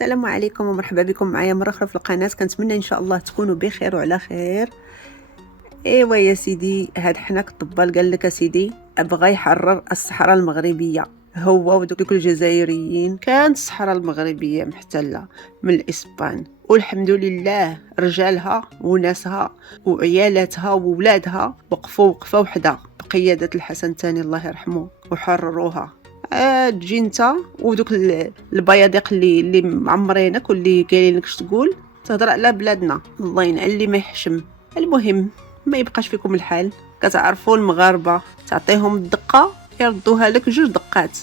السلام عليكم ومرحبا بكم معايا مرة أخرى في القناة. كنتمنى إن شاء الله تكونوا بخير وعلى خير. ايوا يا سيدي، هاد حناك الطبال قال لك سيدي بغى يحرر الصحراء المغربية، هو ودوك الجزائريين. كانت الصحراء المغربية محتلة من الإسبان، والحمد لله رجالها وناسها وعيالاتها وولادها وقفوا وقفة وحدة بقيادة الحسن الثاني الله يرحمه وحرروها. تجي انت ودوك البيادق اللي معمرينك واللي قايلين لك تقول تهضر على بلادنا، الله ينعل اللي ما يحشم. المهم ما يبقاش فيكم الحال، كتعرفوا المغاربه تعطيهم الدقه يردوها لك 2 دقات.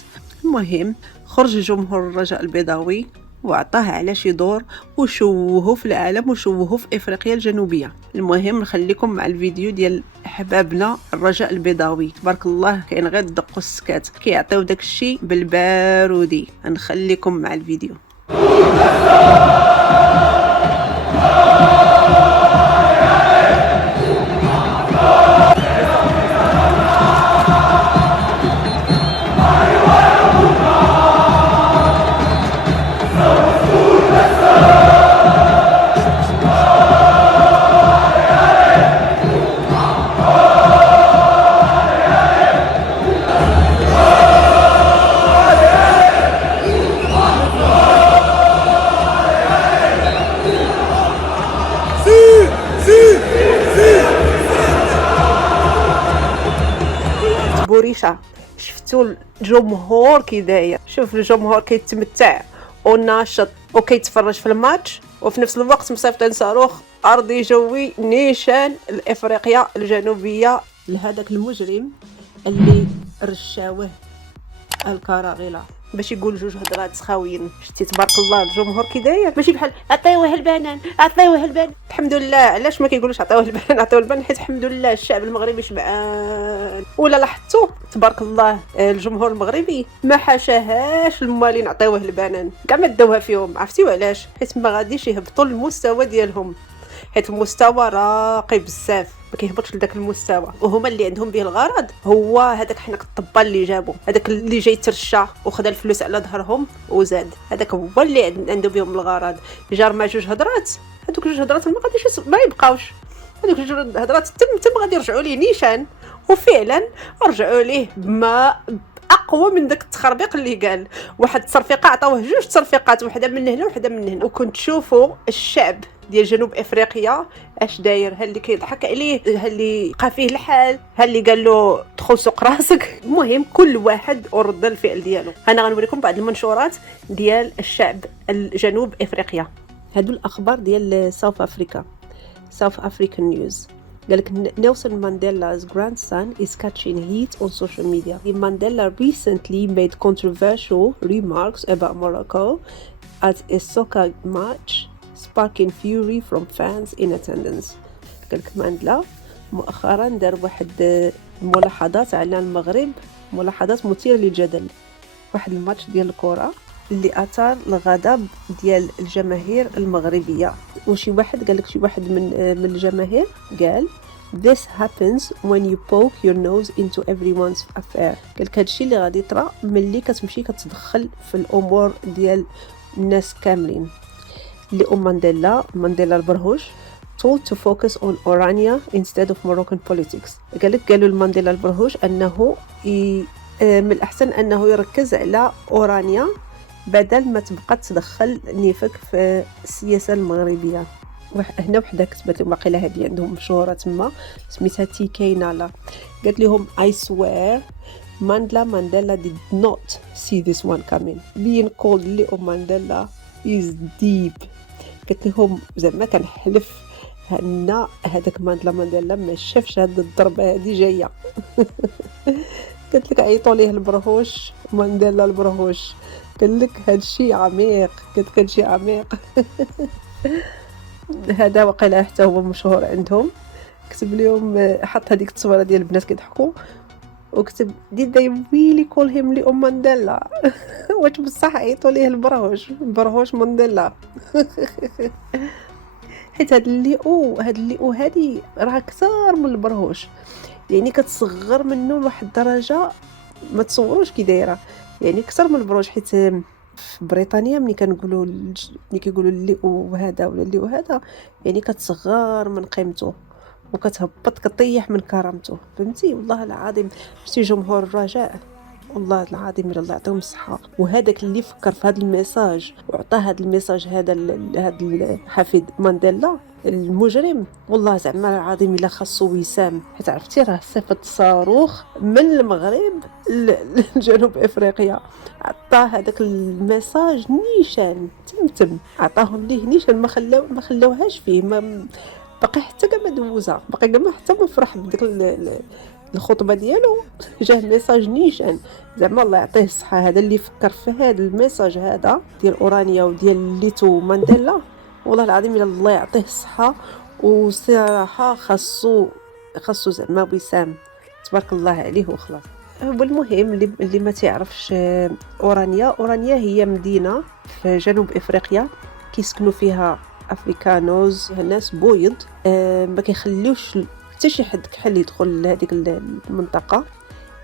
المهم خرج جمهور الرجاء البيضاوي وعطاه على شي دور وشوهوه في العالم وشوهوه في افريقيا الجنوبيه. المهم نخليكم مع الفيديو ديال احبابنا الرجاء البيضاوي، تبارك الله كاين غير الدق والسكات كيعطيو داك الشيء بالبارودي. نخليكم مع الفيديو. بوريشة شفتوا الجمهور كي داير، شوف الجمهور كيتمتع وناشط وكيتفرج في الماتش، وفي نفس الوقت مصيفطين صاروخ ارضي جوي نيشان لافريقيا الجنوبيه لهذاك المجرم اللي رشاوه الكراغيله باش يقول 2 هضرات سخاويين. شتي تبارك الله الجمهور كي داير، ماشي بحال عطيوه البنان عطيوه البنان. الحمد لله. علاش ما كيقولوش عطيوه البنان عطيوه البنان؟ حيت الحمد لله الشعب المغربي شبعان. ولا لاحظتوا تبارك الله الجمهور المغربي ما حاشاهاش الموالين عطيوه البنان، كاع ما داوها فيهم. عرفتيوا علاش؟ حيت ما غاديش يهبطوا المستوى ديالهم، حيت المستوى راقي بزاف، ما كيهبطش لذاك المستوى. وهما اللي عندهم به الغرض هو هذاك حناك الطبال اللي جابوا، هذاك اللي جاي ترشى وخذ الفلوس على ظهرهم وزاد، هذاك هو اللي عنده بهم الغرض. جار مع 2 هضرات، هذوك 2 هضرات ما غاديش ما يبقاوش، هذوك 2 هضرات تم غادي يرجعوا ليه نيشان. وفعلا رجعوا ليه بما اقوى من داك التخربيق اللي قال. واحد التصرفيقه عطاوه 2 تصرفيقات، وحده من هنا وحده من هنا، وكنت تشوفوا الشعب ديال جنوب افريقيا اش داير، ها اللي كيضحك عليه، ها اللي بقى فيه الحال، ها اللي قال له دخل سوق راسك. المهم كل واحد ورد الفعل ديالو. انا غنوريكم بعض المنشورات ديال الشعب الجنوب افريقيا. هادو الاخبار ديال ساوث افريكا، South African News. قالك Nelson Mandela's grandson is catching heat on social media. Mandela recently made controversial remarks about Morocco at a soccer match, sparking fury from fans in attendance. قالك ماندلا مؤخرا دار واحد الملاحظات على المغرب، ملاحظات مثيرة للجدل، واحد الماتش ديال الكرة اللي اثار الغضب ديال الجماهير المغربيه. وشي واحد قال لك، شي واحد من الجماهير قال this happens when you poke your nose into everyone's affair. قال لك هادشي اللي غادي يطرا ملي كتمشي كتدخل في الامور ديال الناس كاملين. مانديلا البرهوش told to focus on Orania instead of Moroccan politics. قالوا المانديلا البرهوش انه من الاحسن انه يركز على اورانيا بدل ما تبقى تدخل نيفك في السياسه المغربيه. هنا وحده كتبت لهم واقيلا هذه عندهم مشهوره تما سميتها تي كي نالا، قالت لهم I swear Mandela did not see this one coming. being called Leo Mandela is deep. قالت لهم زعما كنحلف ان هذاك مانديلا ما شافش هاد الضربه هذه جايه. قلت لك عيطوا ليه البرهوش، مانديلا البرهوش قال لك هادشي عميق، قلت لك هادشي عميق. هذا وقيلا حتى هو مشهور عندهم. كتب لهم حط هذيك التصويره ديال البنات كيضحكوا وكتب did they really call him لي مانديلا. واش بصح عيطوا ليه البرهوش مانديلا. حيت هاد اللي هادي راه كثار من البرهوش، يعني كتصغر منه لواحد الدرجه ما تصوروش كي دايره، يعني اكثر من البروج. حيت في بريطانيا ملي كيقولوا اللي وهذا ولا اللي وهذا، يعني كتصغر من قيمته وكتهبط كطيح من كرامته، فهمتي؟ والله العظيم شتي جمهور الرجاء، والله العظيم الله يعطيهم الصحة. وهذاك اللي فكر في هذا الميساج وعطاه هذا الميساج هذا هذا الحفيد مانديلا المجرم، والله زعما العظيم الا خاصو وسام، حيت عرفتي راه صفة صاروخ من المغرب لجنوب افريقيا، عطاه هذاك الميساج نيشان تمتم، عطاهم ليه نيشان، ما خلاوهاش فيه، ما باقي حتى كاع ما دوزها، باقي كاع حتى ما فرح بديك الخطبه ديالو، جاه ميساج نيشان. زعما الله يعطيه الصحه هذا اللي فكر في هذا الميساج هذا ديال اورانيا وديال ليتو مانديلا، والله العظيم الا الله يعطيه الصحه. وصراحه خاصو زعما وسام تبارك الله عليه وخلاص. والمهم اللي ما تعرفش، اورانيا هي مدينه في جنوب افريقيا كيسكنوا فيها افريكانوز، ناس بويض، ما كيخليوش حتى شي حد كحل يدخل لهذيك المنطقه،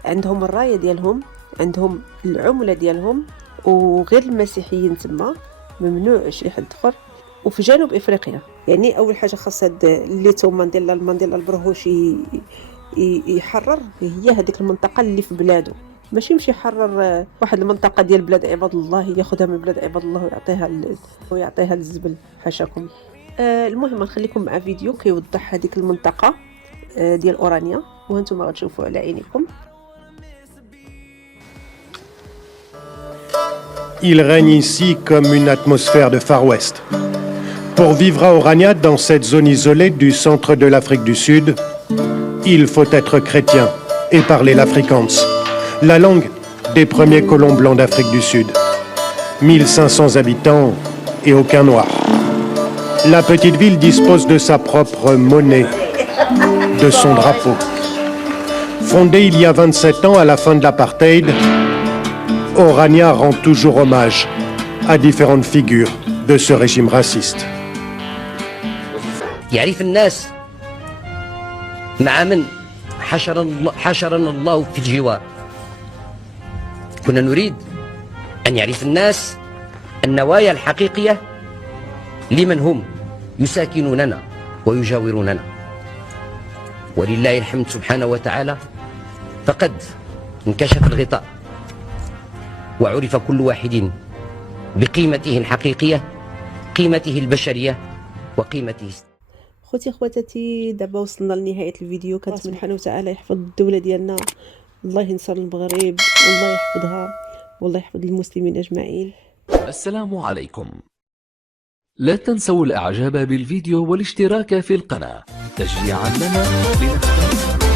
عندهم الرايه ديالهم، عندهم العمله ديالهم، وغير المسيحيين تما ممنوع شي حد يدخل. وفي جنوب افريقيا يعني اول حاجه خاص هاد ليتو مانديلا البرهوش يحرر هي هذيك المنطقه اللي في بلاده، ماشي يمشي يحرر واحد المنطقه ديال بلاد عباد الله ياخذها من بلاد عباد الله ويعطيها للزبل، حاشاكم. المهم نخليكم مع فيديو كيوضح هذيك المنطقه ديال اورانيا وانتم غتشوفوا على عينيكم. Il règne ici comme une atmosphère de Far West. Pour vivre à Orania, dans cette zone isolée du centre de l'Afrique du Sud, il faut être chrétien et parler l'afrikaans, la langue des premiers colons blancs d'Afrique du Sud. 1500 habitants et aucun noir. La petite ville dispose de sa propre monnaie, de son drapeau. Fondée il y a 27 ans à la fin de l'apartheid, Orania rend toujours hommage à différentes figures de ce régime raciste. يعرف الناس مع من حشرنا الله في الجوار. كنا نريد أن يعرف الناس النوايا الحقيقية لمن هم يساكنوننا ويجاوروننا، ولله الحمد سبحانه وتعالى، فقد انكشف الغطاء وعرف كل واحد بقيمته الحقيقية، قيمته البشرية وقيمته. خوتي خواتاتي دابا وصلنا لنهايه الفيديو، كنتمنى سبحانه وتعالى يحفظ الدوله ديالنا، الله ينصر المغرب والله يحفظها والله يحفظ المسلمين اجمعين. السلام عليكم، لا تنسوا الاعجاب بالفيديو والاشتراك في القناة تشجيعا لنا لنحتفل.